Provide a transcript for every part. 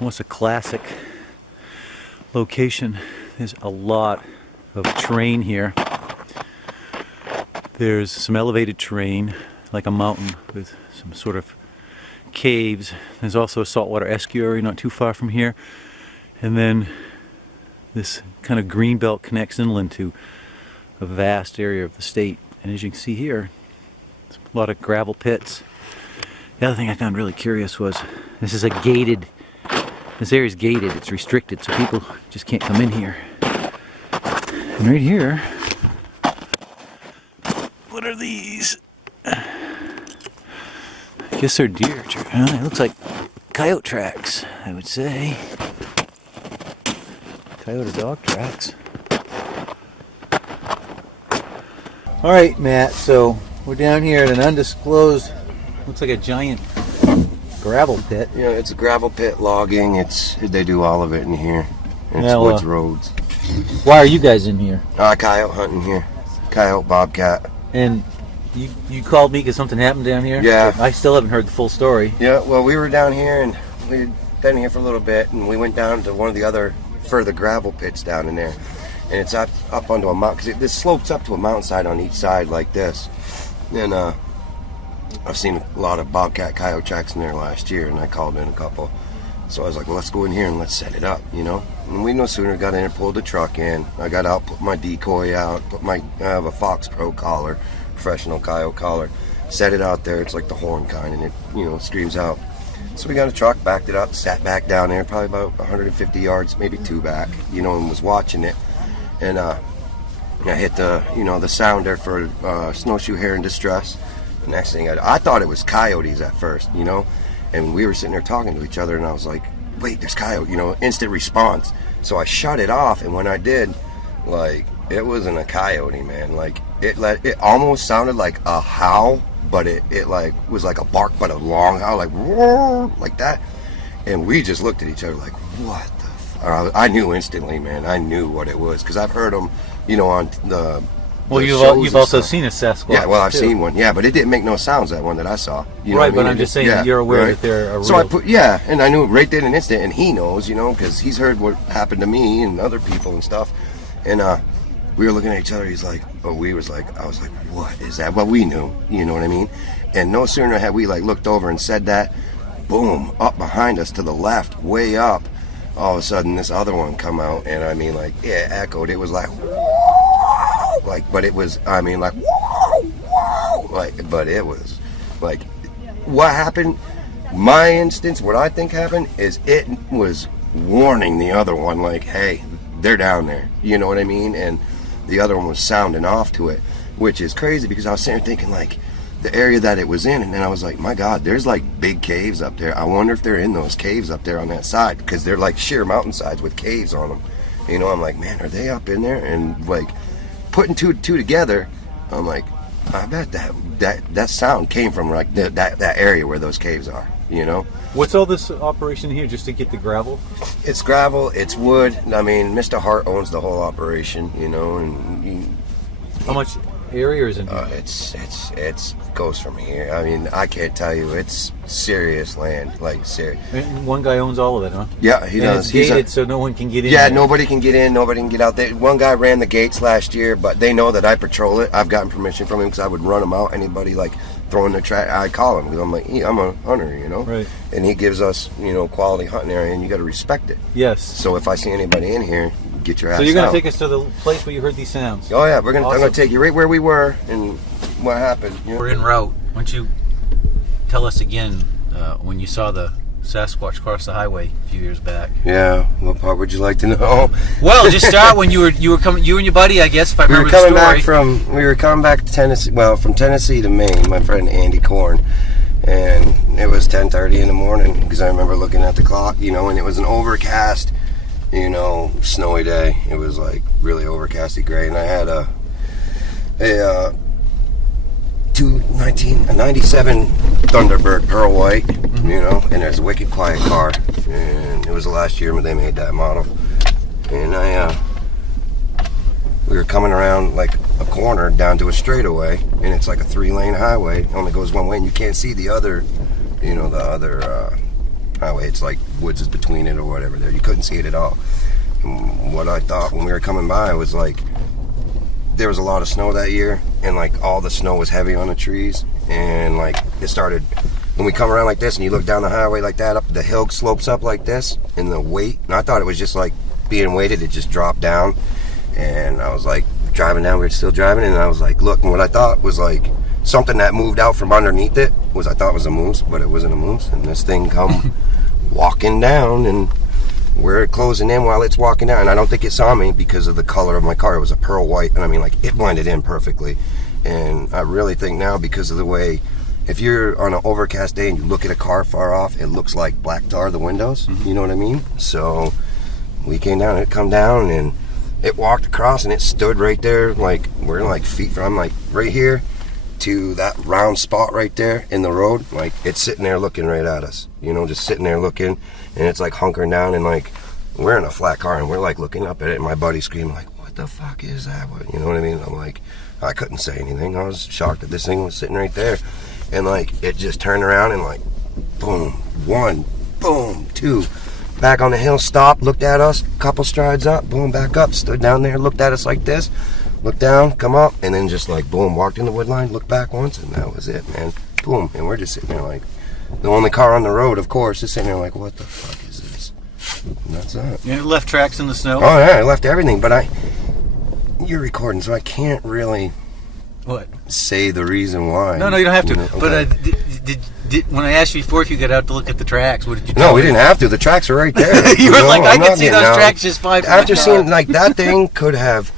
almost a classic location. There's a lot of terrain here. There's some elevated terrain, like a mountain with some sort of caves. There's also a saltwater estuary not too far from here. And then this kind of green belt connects inland to a vast area of the state. And as you can see here, there's a lot of gravel pits. The other thing I found really curious was this is a gated, this area is gated, it's restricted, so people just can't come in here. And right here, what are these? I guess they're deer. It looks like coyote tracks, I would say. Coyote or dog tracks. Alright, Matt, so we're down here at an undisclosed, looks like a giant gravel pit. Yeah, it's a gravel pit, logging. They do all of it in here. And it's woods roads. Why are you guys in here? Coyote hunting here. Coyote, bobcat. And you called me because something happened down here? Yeah. I still haven't heard the full story. Yeah, well, we were down here and we'd been here for a little bit, and we went down to one of the other further gravel pits down in there. And it's up onto a mountain, because this slopes up to a mountainside on each side like this. And I've seen a lot of bobcat coyote tracks in there last year, and I called in a couple. So I was like, well, let's go in here and let's set it up, you know? And we no sooner got in and pulled the truck in. I got out, put my decoy out, I have a Fox Pro collar, professional coyote collar, set it out there. It's like the horn kind, and it, you know, screams out. So we got a truck, backed it up, sat back down there, probably about 150 yards, maybe 2 back, you know, and was watching it. And I hit the, you know, the sounder for snowshoe hare in distress. The next thing I thought it was coyotes at first, you know, and we were sitting there talking to each other, and I was like, wait, there's coyote, you know, instant response. So I shut it off, and when I did, like, it wasn't a coyote, man. Like, it almost sounded like a howl, but it like was like a bark, but a long howl, like roar, like that. And we just looked at each other like, what the f-? I knew instantly, man. I knew what it was, because I've heard them, you know, on the well, you've also seen a Sasquatch. Yeah, well, I've seen one. Yeah, but it didn't make no sounds, that one that I saw. You know right, what I mean? But I'm just saying that you're aware that they're a real... So I put, yeah, and I knew it right then in an instant, and he knows, you know, because he's heard what happened to me and other people and stuff. And we were looking at each other. He's like, I was like, what is that? Well, we knew, you know what I mean? And no sooner had we like looked over and said that, boom, up behind us to the left, way up, all of a sudden this other one come out, and I mean, like, it echoed. It was like, like, but it was, I mean, like, like, but it was like, what happened, my instance, what I think happened is it was warning the other one, like, hey, they're down there, you know what I mean? And the other one was sounding off to it, which is crazy, because I was sitting there thinking, like, the area that it was in, and then I was like, my God, there's like big caves up there. I wonder if they're in those caves up there on that side, because they're like sheer mountainsides with caves on them. You know, I'm like, man, are they up in there? And like, putting two together, I'm like, I bet that sound came from like that area where those caves are, you know? What's all this operation here, just to get the gravel? It's gravel, it's wood. I mean, Mr. Hart owns the whole operation, you know, and how much area is in here? It's goes from here. I mean, I can't tell you. It's serious land, like serious. And one guy owns all of it, huh? Yeah, he does. It's gated, so no one can get in. Yeah, there. Nobody can get in. Nobody can get out there. One guy ran the gates last year, but they know that I patrol it. I've gotten permission from him, because I would run them out. Anybody like throwing their track, I call him, because I'm like, I'm a hunter, you know. Right. And he gives us, you know, quality hunting area, and you got to respect it. Yes. So if I see anybody in here, get your ass out. So you're gonna take us to the place where you heard these sounds? Oh yeah, I'm gonna take you right where we were and what happened. You know? We're en route. Why don't you tell us again when you saw the Sasquatch cross the highway a few years back? Yeah, what part would you like to know? Well, just start when you were coming. You and your buddy, I guess, if I remember the story. We were coming back to Tennessee. Well, from Tennessee to Maine. My friend Andy Korn, and it was 10:30 in the morning, because I remember looking at the clock, you know, and it was an overcast, you know, snowy day. It was like really overcasty gray, and I had a 97 Thunderbird Pearl White, you know, and there's a wicked quiet car, and it was the last year when they made that model. And we were coming around like a corner down to a straightaway, and it's like a 3-lane highway. It only goes one way, and you can't see the other, you know, the other highway. It's like woods is between it or whatever there. You couldn't see it at all. And what I thought when we were coming by was like, there was a lot of snow that year, and like all the snow was heavy on the trees, and like it started, when we come around like this and you look down the highway like that, up the hill slopes up like this, and the weight, and I thought it was just like being weighted, it just dropped down. And I was like driving down, we were still driving, and I was like, look, and what I thought was like something that moved out from underneath it was, I thought was a moose, but it wasn't a moose. And this thing come walking down, and we're closing in while it's walking down. And I don't think it saw me because of the color of my car. It was a pearl white, and I mean, like, it blended in perfectly. And I really think now, because of the way, if you're on an overcast day and you look at a car far off, it looks like black tar, the windows. You know what I mean? So we came down, it come down, and it walked across, and it stood right there, like, we're like feet from, like, right here to that round spot right there in the road. Like, it's sitting there looking right at us, you know, just sitting there looking, and it's like hunkering down, and like, we're in a flat car, and we're like looking up at it, and my buddy's screaming like, what the fuck is that? What, you know what I mean? I'm like, I couldn't say anything. I was shocked that this thing was sitting right there. And like, it just turned around and like, boom, one, boom, two, back on the hill, stopped, looked at us, couple strides up, boom, back up, stood down there, looked at us like this, looked down, come up, and then just like, boom, walked in the wood line, looked back once, and that was it, man. Boom, and we're just sitting there like, the only car on the road, of course, is sitting there like, what the fuck is this? And that's it. Yeah, it left tracks in the snow. Oh yeah, I left everything, but you're recording, so I can't really say the reason why. No, you don't have to. You know? But Okay. did when I asked you before if you got out to look at the tracks, what did you tell No, we me? didn't have to. The tracks are right there. You were like, I I'm could not see getting those out. tracks just fine. After seeing, like, that thing could have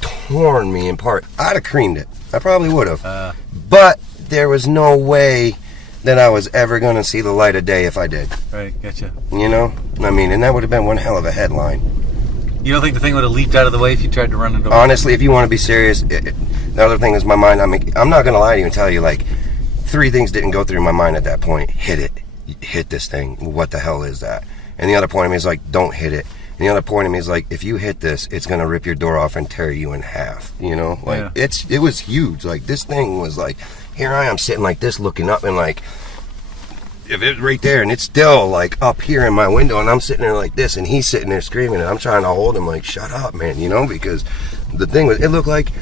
torn me apart. I'd have creamed it. I probably would have. But there was no way that I was ever going to see the light of day if I did. Right, gotcha. You know? I mean, and that would have been one hell of a headline. You don't think the thing would have leaped out of the way if you tried to run it over? Honestly, if you want to be serious, the other thing is my mind. I'm not going to lie to you and tell you, like, 3 things didn't go through my mind at that point. Hit it. Hit this thing. What the hell is that? And the other point of me is like, don't hit it. And the other point of me is like, if you hit this, it's going to rip your door off and tear you in half. You know? Like, yeah. It was huge. Like, this thing was like, here I am sitting like this looking up, and like, if it's right there, and it's still like up here in my window, and I'm sitting there like this, and he's sitting there screaming, and I'm trying to hold him like, shut up, man, you know, because the thing was, it looked like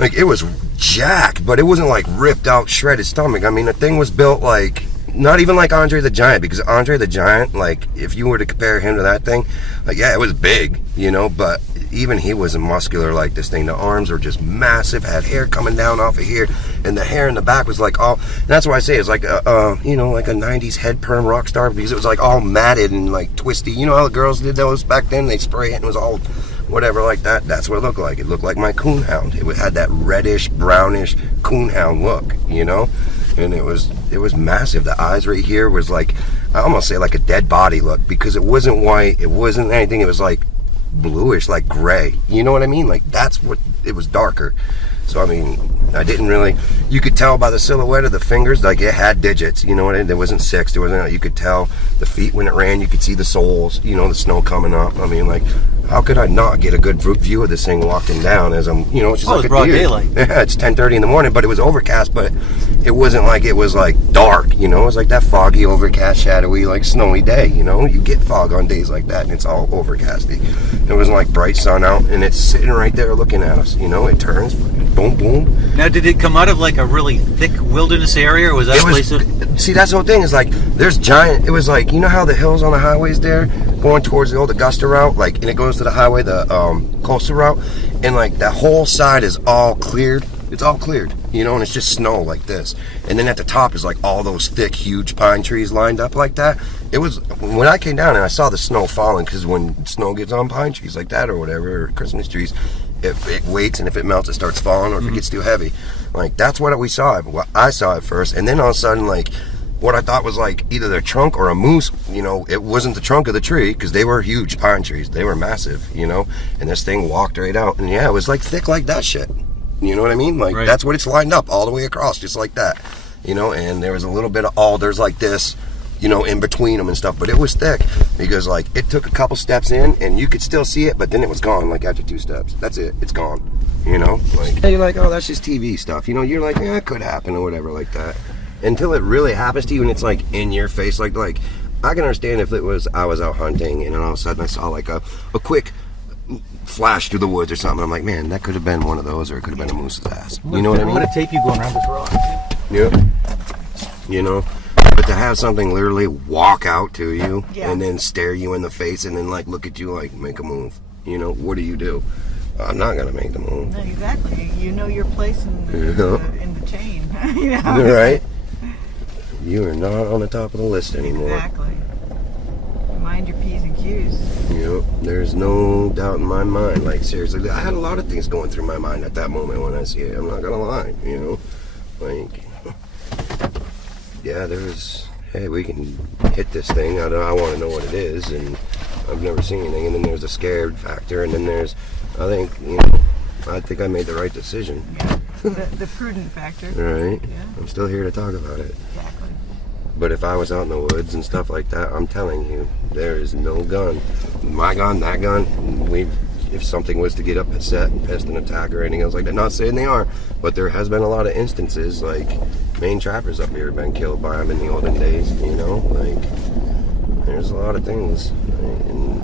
it was jacked, but it wasn't like ripped out, shredded stomach. I mean, the thing was built like, not even like Andre the Giant, because Andre the Giant, like, if you were to compare him to that thing, like, yeah, it was big, you know, but even he wasn't muscular like this thing. The arms were just massive, had hair coming down off of here, and the hair in the back was like all, that's why I say it's like a, you know, like a 90s head perm rock star, because it was like all matted and like twisty. You know how the girls did those back then? They spray it and it was all whatever like that. That's what it looked like. It looked like my coonhound. It had that reddish, brownish coonhound look, you know? And it was massive. The eyes right here was like, I almost say like a dead body look, because it wasn't white, it wasn't anything, it was like bluish, like gray, you know what I mean? Like, that's what it was, darker. So I mean, I didn't really, you could tell by the silhouette of the fingers, like it had digits, you know what I mean? There wasn't 6, there wasn't, you could tell the feet when it ran, you could see the soles, you know, the snow coming up. I mean, like, how could I not get a good view of this thing walking down as I'm, you know, it's just like it's broad daylight. Yeah, it's 10:30 in the morning, but it was overcast, but it wasn't like it was like dark, you know? It was like that foggy, overcast, shadowy, like snowy day, you know? You get fog on days like that, and it's all overcasty. It wasn't like bright sun out, and it's sitting right there looking at us, you know? It turns, boom, boom. Now, did it come out of like a really thick wilderness area, or was that a place of... See, that's the whole thing, is like, there's giant, it was like, you know how the hills on the highways there, going towards the old Augusta route, like, and it goes to the highway, the coastal route, and like that whole side is all cleared. It's all cleared, you know, and it's just snow like this. And then at the top is like all those thick, huge pine trees lined up like that. It was, when I came down and I saw the snow falling, because when snow gets on pine trees like that or whatever, or Christmas trees, if it waits, and if it melts, it starts falling, or if it gets too heavy. Like, that's what we saw. Well, I saw it first, and then all of a sudden, like, what I thought was like either their trunk or a moose, you know, it wasn't the trunk of the tree, because they were huge pine trees. They were massive, you know, and this thing walked right out, and yeah, it was like thick like that shit. You know what I mean? Like, right. That's what it's lined up all the way across, just like that, you know, and there was a little bit of alders like this, you know, in between them and stuff, but it was thick, because like it took a couple steps in and you could still see it, but then it was gone, like after 2 steps. That's it, it's gone, you know? Like, you're like, oh, that's just TV stuff, you know? You're like, yeah, it could happen or whatever like that, until it really happens to you, and it's like in your face, like I can understand if it was I was out hunting and then all of a sudden I saw like a quick flash through the woods or something. I'm like, man, that could have been one of those, or it could have been a moose's ass. You know what I mean? I'm gonna tape you going around this rock. Yep. You know, but to have something literally walk out to you and then stare you in the face and then like look at you like make a move. You know, what do? I'm not gonna make the move. No, exactly. You know your place in the chain. You know? Right? You are not on the top of the list anymore. Exactly. Mind your P's and Q's. Yep. There's no doubt in my mind. Like seriously, I had a lot of things going through my mind at that moment when I see it. I'm not gonna lie. You know, like yeah, there's. Hey, we can hit this thing. I want to know what it is, and I've never seen anything. And then there's a scared factor, and then there's, I think, you know, I think I made the right decision. Yeah, the prudent factor. Right. Yeah. I'm still here to talk about it. Exactly. But if I was out in the woods and stuff like that, I'm telling you, there is no gun. My gun, that gun, if something was to get up set and pest and attack or anything else like that, not saying they are, but there has been a lot of instances, like Maine trappers up here have been killed by them in the olden days, you know, like there's a lot of things in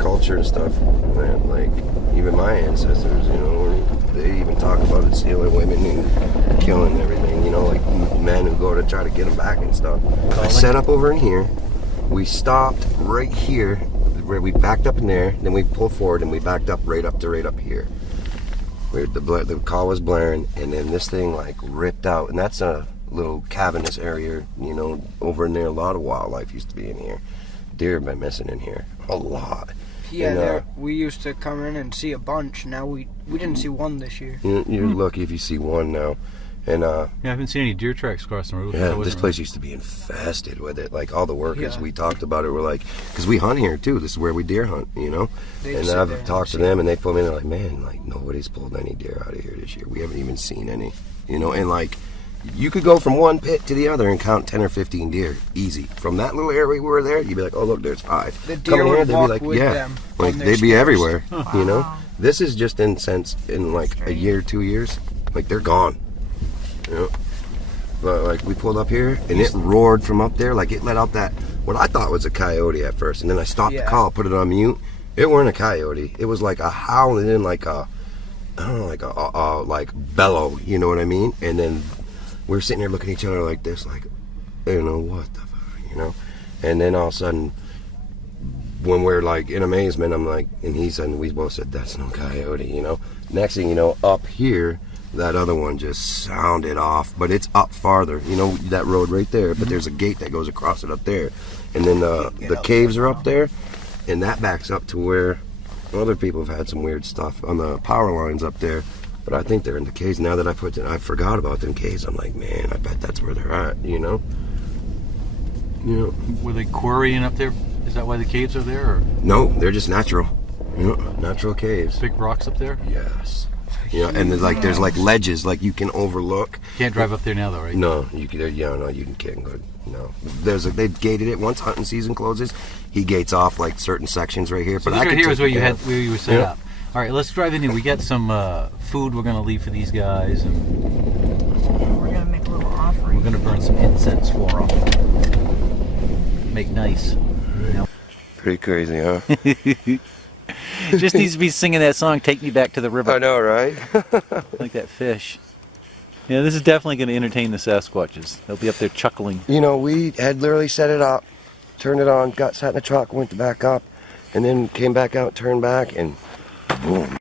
culture and stuff that, like, even my ancestors, you know, they even talk about it, stealing women and killing everything, you know, like men who go to try to get them back and stuff. I set up over in here, we stopped right here, where we backed up in there, then we pulled forward and we backed up right up here. Where the call was blaring, and then this thing like ripped out, and that's a little cavernous area, you know, over in there. A lot of wildlife used to be in here. Deer have been missing in here a lot. Yeah, and, we used to come in and see a bunch. Now we didn't see one this year. You're lucky if you see one now. And yeah, I haven't seen any deer tracks crossing the road. yeah, this place used to be infested with it. Like all the workers, we talked about it. We're like, because we hunt here too. This is where we deer hunt, you know. And I've talked to them, and they put me in. They're like, man, like nobody's pulled any deer out of here this year. We haven't even seen any, you know. And like, you could go from one pit to the other and count 10 or 15 deer easy. From that little area we were there, you'd be like, oh look, there's 5. The deer would walk with them like they'd be everywhere, you know. This is just in like a year, 2 years, like they're gone, you know. But like we pulled up here and it roared from up there, like it let out that what I thought was a coyote at first, and then I stopped the call, put it on mute. It weren't a coyote. It was like a howling in like a, I don't know, like a like bellow, you know what I mean? And then we're sitting there looking at each other like this, like, you know, what the fuck, you know? And then all of a sudden, when we're like in amazement, I'm like, and he said, and we both said, that's no coyote, you know? Next thing you know, up here, that other one just sounded off, but it's up farther, you know, that road right there, but there's a gate that goes across it up there. And then the caves are up there, and that backs up to where other people have had some weird stuff on the power lines up there. But I think they're in the caves. Now that I forgot about them caves, I'm like, man, I bet that's where they're at, you know? You know? Were they quarrying up there? Is that why the caves are there? Or? No, they're just natural. You know, natural caves. Big rocks up there? Yes. Yeah, and there's like ledges, like you can overlook. Can't drive up there now though, right? No, you can. Yeah, no, you can't go. No, they've gated it once hunting season closes. He gates off like certain sections right here. So but this right here is where you were set Yeah. up. All right, let's drive in here. We got some food we're gonna leave for these guys, and We're gonna make a little offering. we're gonna burn some incense for them. Make nice. You know? Pretty crazy, huh? Just needs to be singing that song, "Take Me Back to the River." I know, right? Like that fish. Yeah, this is definitely going to entertain the Sasquatches. They'll be up there chuckling. You know, we had literally set it up, turned it on, got sat in the truck, went back up, and then came back out, turned back, and boom.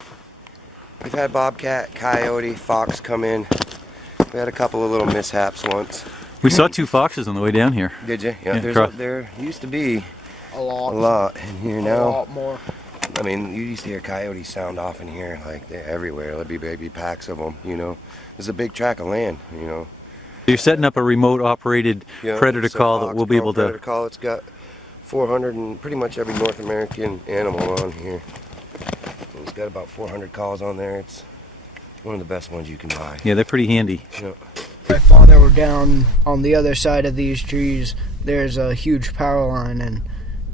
We've had bobcat, coyote, fox come in. We had a couple of little mishaps once. We saw 2 foxes on the way down here. Did you? Yeah, Yeah, there used to be A lot. a lot in here A now. lot more. I mean, you used to hear coyotes sound off in here, like they're everywhere. There'd be baby packs of them, you know. There's a big tract of land, you know. You're setting up a remote operated Yeah, predator it's a call that fox we'll be call, able predator to... call. It's got 400 and pretty much every North American animal on here. It's got about 400 calls on there. It's one of the best ones you can buy. Yeah, they're pretty handy. Yeah. My father were down on the other side of these trees. There's a huge power line, and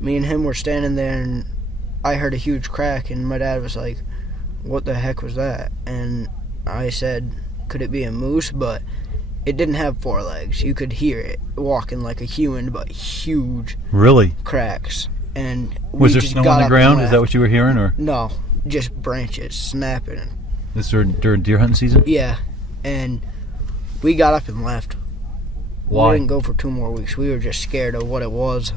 me and him were standing there, and I heard a huge crack, and my dad was like, what the heck was that? And I said, could it be a moose? But it didn't have 4 legs. You could hear it walking like a human, but huge Really? cracks. And Was we there just snow got on the up ground? and Is left. that what you were hearing, or No, just branches snapping. this during deer hunting season? Yeah, and we got up and left. Why? We didn't go for 2 more weeks. We were just scared of what it was.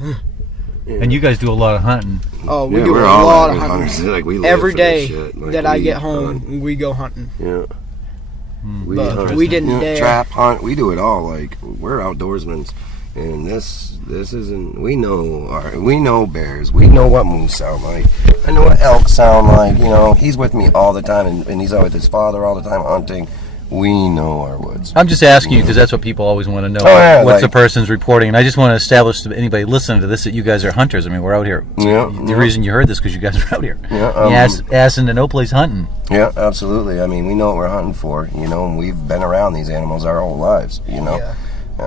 And you guys do a lot of hunting. Oh, we Yeah, do a we're all lot of avid hunting. hunters. Like, we live Every for this day shit. Like, that I we get hunt. home, we go hunting. Yeah. We But hunt. we didn't dare. Trap, hunt. We do it all. Like, we're outdoorsmen, and this isn't. We know bears. We know what moose sound like. I know what elk sound like. You know, he's with me all the time, and he's out with his father all the time hunting. We know our woods. I'm just asking you because that's what people always want to know. Oh, yeah, what's like- the person's reporting? And I just want to establish to anybody listening to this that you guys are hunters. I mean, we're out here. Yeah, The yeah. reason you heard this because you guys are out here. Yeah, You assing to no place hunting. Yeah, absolutely. I mean, we know what we're hunting for, you know, and we've been around these animals our whole lives, you know. Yeah.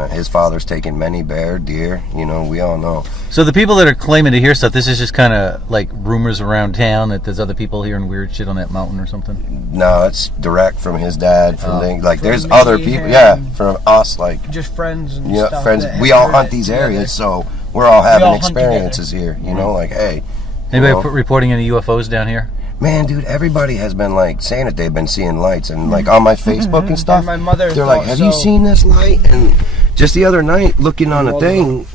His father's taken many bear, deer, you know, we all know. So the people that are claiming to hear stuff, this is just kind of like rumors around town that there's other people hearing weird shit on that mountain or something. No, it's direct from his dad, from things, like From there's me other people, and- yeah, from us, like, Just friends and yeah, stuff. friends. that We have all heard hunt it these together. areas, so we're all having all hunt experiences here, you know, like, hey. you Anybody know. reporting any UFOs down here? Man, dude, everybody has been like saying that they've been seeing lights, and like on my Facebook and stuff, And my mother they're like, thought "Have you so. seen this light?" And just the other night, looking on a Well, thing,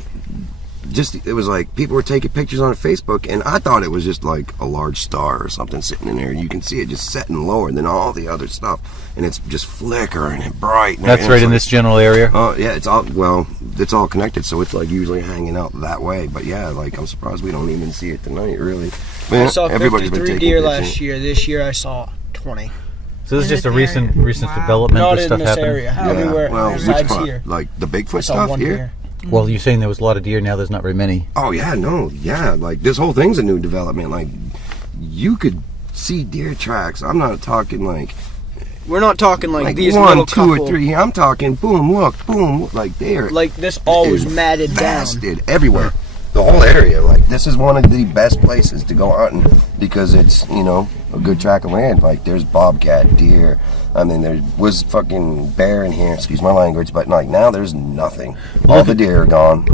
it was like people were taking pictures on Facebook, and I thought it was just like a large star or something sitting in there. You can see it just setting lower than all the other stuff, and it's just flickering and bright. And That's it's right in like- this general area. Oh yeah, it's all connected, so it's like usually hanging out that way. But yeah, like I'm surprised we don't even see it tonight, really. I saw Everybody's been 53 taking deer pictures. last year. This year I saw 20. So this is In just a this area? recent Wow. development. Not This in stuff this happening. area. Yeah, Everywhere well, which besides part? here. Like the I Bigfoot saw stuff one here? deer. Well, you're saying there was a lot of deer. Now there's not very many. Oh yeah, no, yeah. Like this whole thing's a new development. Like you could see deer tracks. I'm not talking like We're not talking like these one, little two, couple. or three. I'm talking boom, look, boom, look, like they're Like this all was matted down. infested everywhere. The whole area. Like this is one of the best places to go hunting because it's, you know, a good tract of land. Like there's bobcat, deer. I mean, there was fucking bear in here. Excuse my language, but like now there's nothing. All the deer are gone.